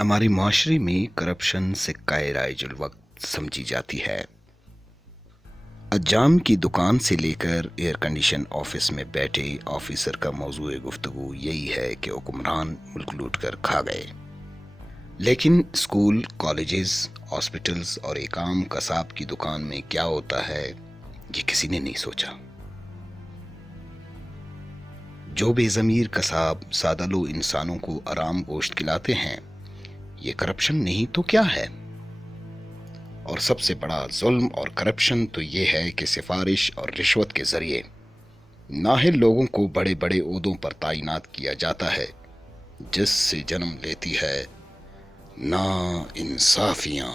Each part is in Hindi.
हमारी माशरे में करप्शन सिक्का-ए राइजुल वक्त समझी जाती है। अज्जाम की दुकान से लेकर एयर कंडीशन ऑफिस में बैठे ऑफिसर का मौजूए गुफ्तगू यही है कि हुक्मरान मुल्क लूट कर खा गए। लेकिन स्कूल, कॉलेजेस, हॉस्पिटल्स और एक आम कसाब की दुकान में क्या होता है ये किसी ने नहीं सोचा। जो बेज़मीर कसाब सादालो इंसानों को आराम गोश्त खिलाते हैं, ये करप्शन नहीं तो क्या है? और सबसे बड़ा जुल्म और करप्शन तो ये है कि सिफारिश और रिश्वत के जरिए नाहिल लोगों को बड़े बड़े ओहदों पर तैनात किया जाता है, जिससे जन्म लेती है ना इंसाफियां।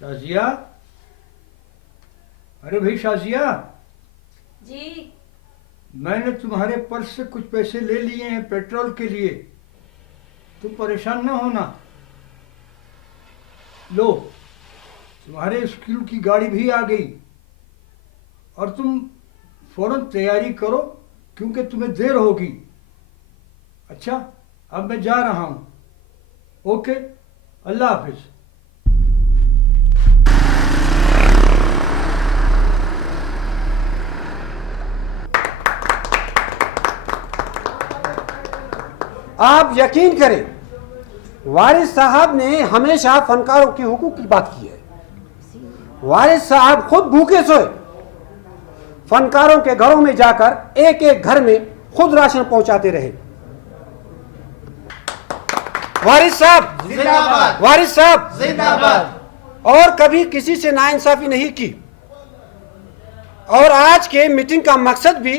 शाजिया, अरे भाई शाजिया जी। मैंने तुम्हारे पर्स से कुछ पैसे ले लिए हैं पेट्रोल के लिए, तुम परेशान ना होना। लो, तुम्हारे स्कूल की गाड़ी भी आ गई और तुम फौरन तैयारी करो क्योंकि तुम्हें देर होगी। अच्छा, अब मैं जा रहा हूँ। ओके, अल्लाह हाफिज। आप यकीन करें, वारिस साहब ने हमेशा फनकारों के हुकूक की बात की है। वारिस साहब खुद भूखे सोए, फनकारों के घरों में जाकर एक एक घर में खुद राशन पहुंचाते रहे। वारिस साहब जिंदाबाद, वारिस साहब जिंदाबाद। और कभी किसी से नाइंसाफी नहीं की। और आज के मीटिंग का मकसद भी,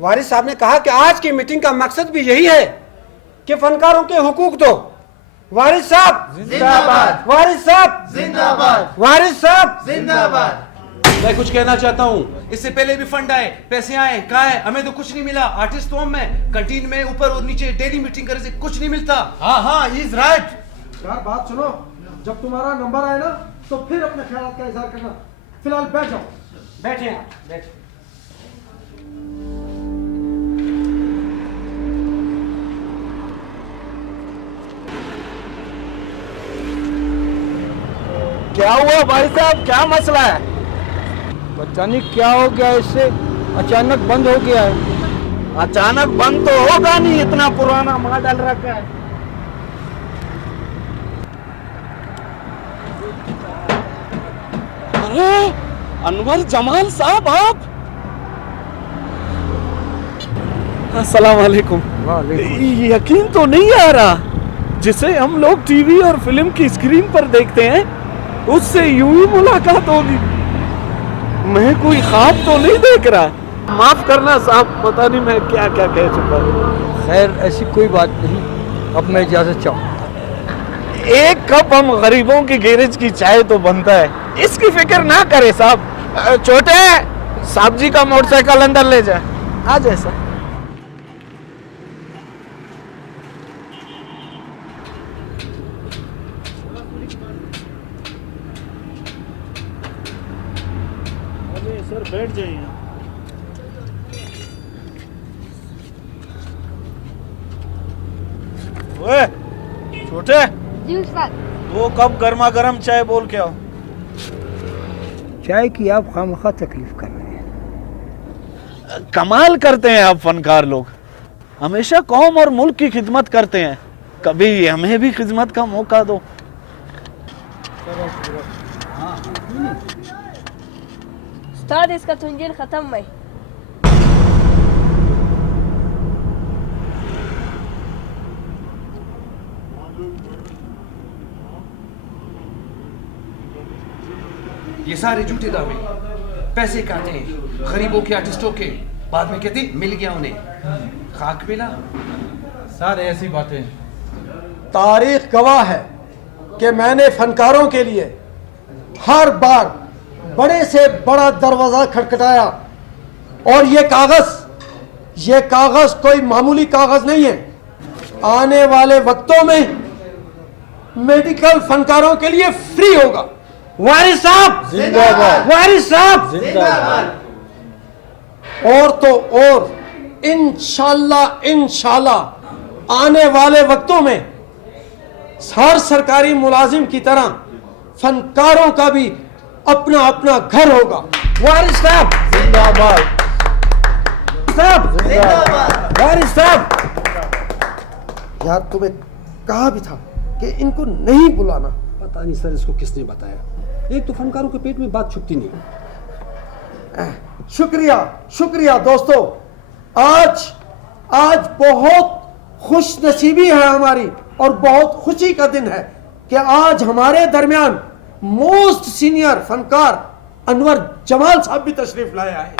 वारिस साहब ने कहा कि आज की मीटिंग का मकसद भी यही है कि फनकारों के हुकूक दो। वारिस साहब जिंदाबाद, वारिस साहब जिंदाबाद, वारिस साहब जिंदाबाद। मैं कुछ कहना चाहता हूँ। इससे पहले भी फंड आए, पैसे आए, कहाँ है? हमें तो कुछ नहीं मिला। आर्टिस्ट तो हम में कैंटीन में ऊपर और नीचे डेली मीटिंग करने से कुछ नहीं मिलता। हाँ, ही इज राइट। यार बात सुनो, जब तुम्हारा नंबर आए ना तो फिर अपने ख्याल का इजहार करना। फिलहाल बैठ जाओ। बैठे आप, बैठे। क्या हुआ भाई साहब, क्या मसला है? पता नहीं क्या हो गया, इससे अचानक बंद हो गया है। अचानक बंद तो होगा नहीं, इतना पुराना मॉडल रखा है। अरे अनवर जमाल साहब, आप? अस्सलाम वालेकुम। यकीन तो नहीं आ रहा, जिसे हम लोग टीवी और फिल्म की स्क्रीन पर देखते हैं उससे यूं ही मुलाकात होगी। मैं कोई ख्वाब तो नहीं देख रहा। माफ करना साहब, पता नहीं मैं क्या क्या कह चुका हूँ। खैर, ऐसी कोई बात नहीं, अब मैं इजाजत चाहूँ। एक कप हम गरीबों की गैरेज की चाय तो बनता है, इसकी फिक्र ना करे साहब। छोटे साहब जी का मोटरसाइकिल अंदर ले जाए। आ जाए साहब। सर बैठ जाइए। ओए छोटे, जी उस्ताद। 2 कप गर्मा गर्म चाय बोल के आओ। चाय की आप खामखा तकलीफ कर रहे हैं। कमाल करते हैं आप फनकार लोग, हमेशा कौम और मुल्क की खिदमत करते हैं। कभी हमें भी खिदमत का मौका दो। उस्ताद, इसका तो इंजन खत्म है। ये सारे झूठे दावे, पैसे खाते हैं गरीबों के, आर्टिस्टों के, बाद में कहते मिल गया उन्हें, खाक मिला। सारे ऐसी बातें। तारीख गवाह है कि मैंने फनकारों के लिए हर बार बड़े से बड़ा दरवाजा खटखटाया, और ये कागज कोई मामूली कागज नहीं है। आने वाले वक्तों में मेडिकल फनकारों के लिए फ्री होगा। वारिस साहब जिंदाबाद, वारिस साहब जिंदाबाद। और तो और इंशाल्लाह आने वाले वक्तों में हर सरकारी मुलाजिम की तरह फनकारों का भी अपना अपना घर होगा। वारिस साहब जिंदाबाद, वारिस साहब। यार तुम्हें कहा भी था कि इनको नहीं बुलाना। पता नहीं सर इसको किसने बताया। एक तो फनकारों के पेट में बात छुपती नहीं। शुक्रिया दोस्तों। आज बहुत खुश नसीबी है हमारी, और बहुत खुशी का दिन है कि आज हमारे दरमियान मोस्ट सीनियर फनकार अनवर जमाल साहब भी तशरीफ लाए आए।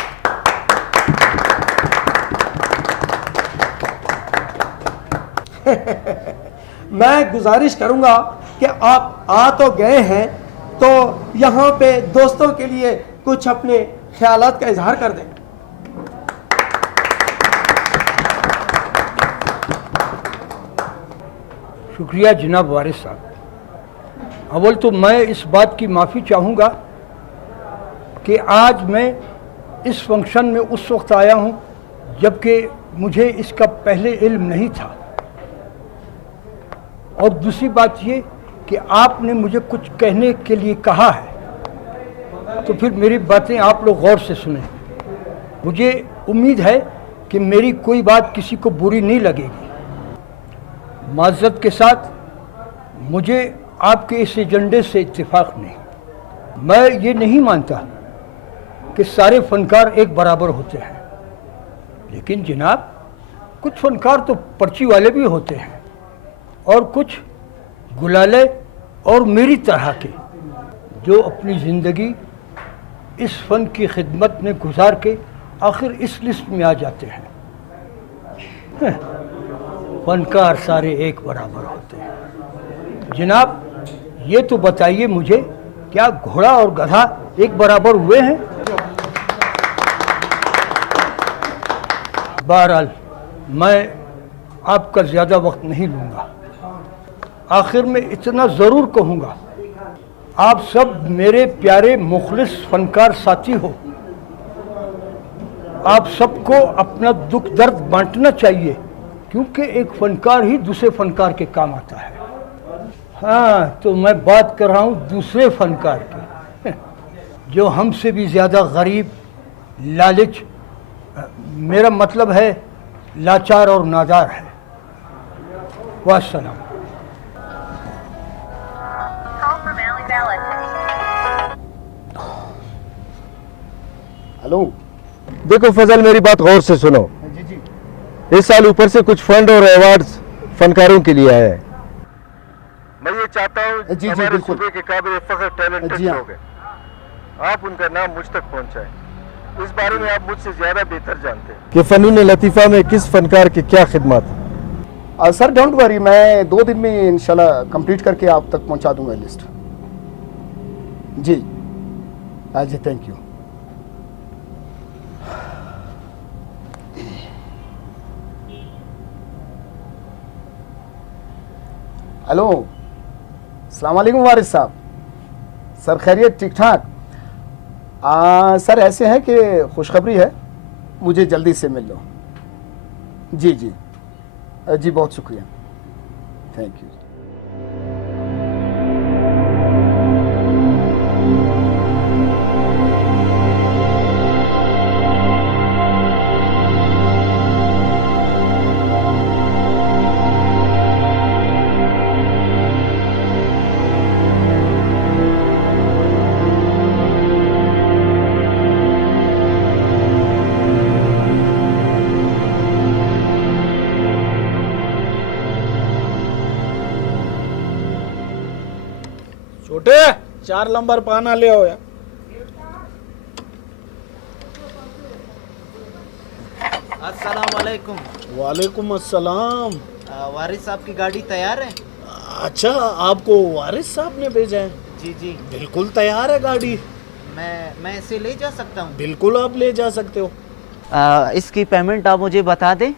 मैं गुजारिश करूंगा कि आप आ तो गए हैं तो यहाँ पे दोस्तों के लिए कुछ अपने ख्यालात का इजहार कर दें। शुक्रिया जनाब वारिस साहब। अव्वल तो मैं इस बात की माफ़ी चाहूँगा कि आज मैं इस फंक्शन में उस वक्त आया हूँ जबकि मुझे इसका पहले इल्म नहीं था, और दूसरी बात ये कि आपने मुझे कुछ कहने के लिए कहा है, तो फिर मेरी बातें आप लोग गौर से सुनें। मुझे उम्मीद है कि मेरी कोई बात किसी को बुरी नहीं लगेगी। माज़रत के साथ मुझे आपके इस एजेंडे से इत्तेफाक नहीं। मैं ये नहीं मानता कि सारे फनकार एक बराबर होते हैं, लेकिन जनाब कुछ फनकार तो पर्ची वाले भी होते हैं, और कुछ गुलाले और मेरी तरह के जो अपनी ज़िंदगी इस फ़न की खिदमत में गुजार के आखिर इस लिस्ट में आ जाते हैं। फनकार सारे एक बराबर होते हैं। जनाब ये तो बताइए मुझे, क्या घोड़ा और गधा एक बराबर हुए हैं? बहरहाल मैं आपका ज़्यादा वक्त नहीं लूँगा। आखिर में इतना ज़रूर कहूँगा, आप सब मेरे प्यारे मुखलिस फनकार साथी हो। आप सबको अपना दुख दर्द बांटना चाहिए, क्योंकि एक फनकार ही दूसरे फनकार के काम आता है। हाँ, तो मैं बात कर रहा हूँ दूसरे फनकार की, जो हमसे भी ज़्यादा गरीब, लालच, मेरा मतलब है लाचार और नादार है। वास्सलाम। हेलो, देखो फजल मेरी बात गौर से सुनो। इस साल ऊपर से कुछ फंड और अवार्ड्स फनकारों के लिए आया है। मैं ये चाहता हूँ जी हमारे बिल्कुल सूबे के काबिल फख्र टैलेंटेड जी हाँ। लोग हैं, आप उनका नाम मुझ तक पहुँचाएं। इस बारे में आप मुझसे ज़्यादा बेहतर जानते हैं कि फ़नून लतीफ़ा में किस फनकार की क्या खिदमत है। सर डोंट वरी, मैं 2 दिन में इंशाल्लाह कंप्लीट करके आप तक पहुंचा दूंगा लिस्ट। जी जी, थैंक यू। हेलो, अस्सलाम वालेकुम वारिस साहब। सर खैरियत, ठीक ठाक? सर ऐसे है कि खुशखबरी है, मुझे जल्दी से मिल लो। जी जी जी, बहुत शुक्रिया, थैंक यू। छोटे 4 नंबर पाना ले आओ यार। अस्सलाम वालेकुम। वालेकुम अस्सलाम। वारिस साहब की गाड़ी तैयार है? अच्छा, आपको वारिस साहब ने भेजा है? जी जी। बिल्कुल तैयार है गाड़ी। मैं इसे ले जा सकता हूँ? बिल्कुल आप ले जा सकते हो। इसकी पेमेंट आप मुझे बता दें।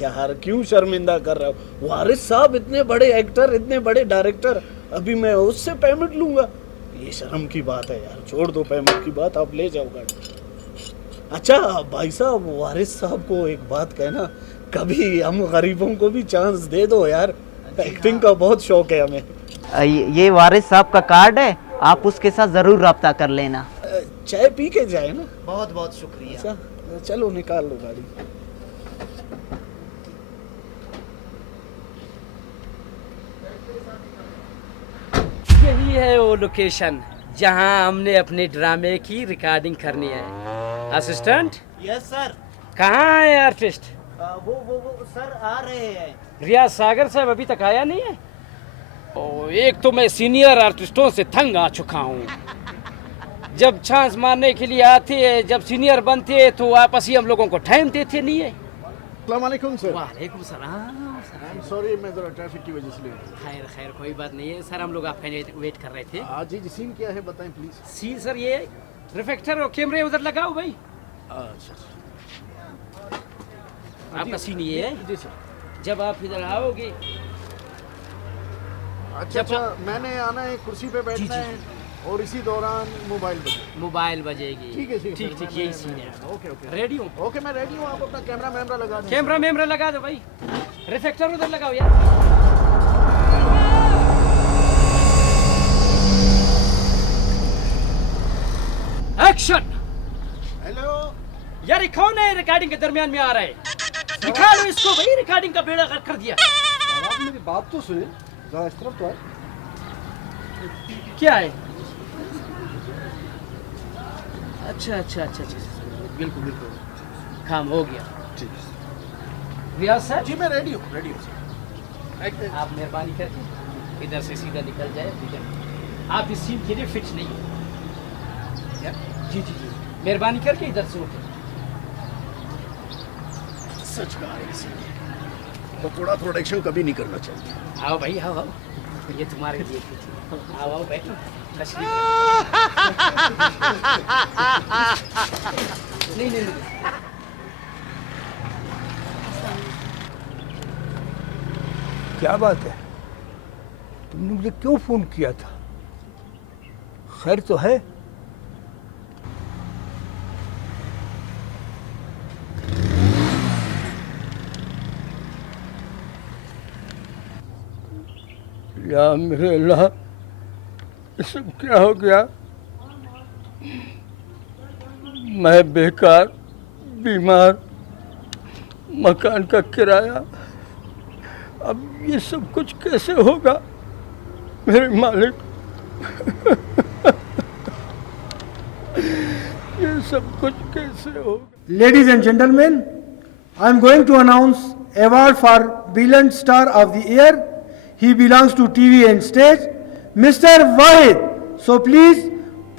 यार क्यों शर्मिंदा कर रहे हो? वारिस साहब इतने बड़े एक्टर, इतने बड़े डायरेक्टर, अभी मैं उससे पेमेंट लूंगा? ये शर्म की बात है यार। छोड़ दो पेमेंट की बात, आप ले जाओ गाड़ी। अच्छा भाई साहब, वारिस साहब को एक बात कहना, कभी हम गरीबों को भी चांस दे दो यार। एक्टिंग का बहुत शौक है हमें। ये वारिस साहब का कार्ड है, आप उसके साथ जरूर रब्ता कर लेना। चाय पी के जाए ना। बहुत बहुत शुक्रिया। अच्छा चलो निकाल लो गाड़ी। यही है वो लोकेशन जहां हमने अपने ड्रामे की रिकॉर्डिंग करनी है। असिस्टेंट। Yes sir. कहाँ है आर्टिस्ट? वो सर आ रहे हैं। रियाज सागर साहब अभी तक आया नहीं है? एक तो मैं सीनियर आर्टिस्टों से तंग आ चुका हूँ। जब चांस मारने के लिए आते हैं, जब सीनियर बनते हैं तो आपस ही हम लोगों को टाइम देते नहीं है। अस्सलाम वालेकुम सर। वालेकुम सलाम। सॉरी, मैं जरा ट्रैफिक की वजह से लेट। खैर खैर कोई बात नहीं है सर, हम लोग आपका वेट कर रहे थे। जी जी, सीन क्या है बताएं प्लीज। सीन सर ये रिफ्लेक्टर और कैमरे उधर लगाओ भाई। अच्छा आपका सीन ये है जी सर। जब आप इधर आओगे। अच्छा, मैंने आना है, कुर्सी पे बैठना है और इसी दौरान मोबाइल बजेगी। ठीक है ठीक यही सीन है। ओके रेडी हूँ? ओके मैं रेडी हूँ। आप अपना कैमरा लगा दें। कैमरा लगा दो भाई। रिफ्लेक्टर उधर लगाओ यार। एक्शन। हेलो यार, ये कौन है रिकॉर्डिंग के दरमियान में आ रहा है? निकालो इसको भाई, रिकॉर्डिंग का बेड़ा गर्क कर दिया। आप मेरी बात तो सुने, जरा इस तरफ तो है। क्या है? अच्छा, बिल्कुल काम हो गया। रियाज सर। जी मैं रेडी हूँ आप मेहरबानी करके इधर से सीधा निकल जाए। आप इस सीन के लिए फिट नहीं है। जी मेहरबानी करके इधर से उठे। सच कहा, थोड़ा प्रोडक्शन कभी नहीं करना चाहिए। आओ भाई आओ, ये तुम्हारे लिए आओ भाई। नहीं क्या बात है? तुमने मुझे क्यों फोन किया था? खैर तो है? या मेरे अल्लाह, ये सब क्या हो गया? मैं बेकार, बीमार, मकान का किराया, अब ये सब कुछ कैसे होगा मेरे मालिक? ये सब कुछ कैसे होगा? Ladies and gentlemen, I am going to announce award for Brilliant Star of the Year. He belongs to TV and stage, Mr. Wahid. So please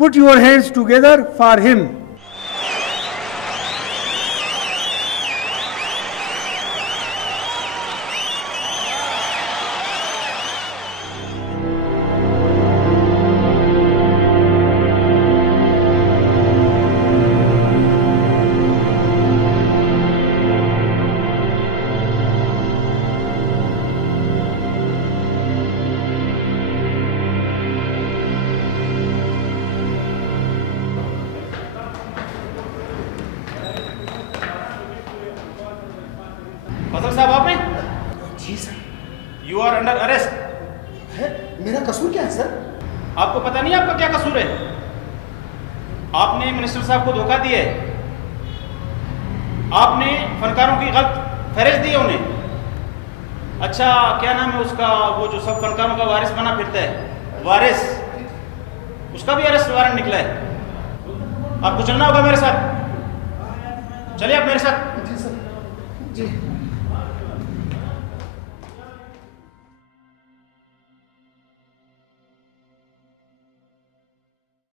put your hands together for him. फजल साहब आप हैं? जी sir. You are under arrest. है? मेरा कसूर क्या है सर? आपको पता नहीं आपका क्या कसूर है? आपने मिनिस्टर साहब को धोखा दिया है। आपने फनकारों की गलत फहरिस्त दी है उन्हें। अच्छा क्या नाम है उसका, वो जो सब फनकारों का वारिस बना फिरता है, वारिस, उसका भी अरेस्ट वारंट निकला है। आपको चलना होगा मेरे साथ। चलिए आप मेरे साथ। जी सर। जी।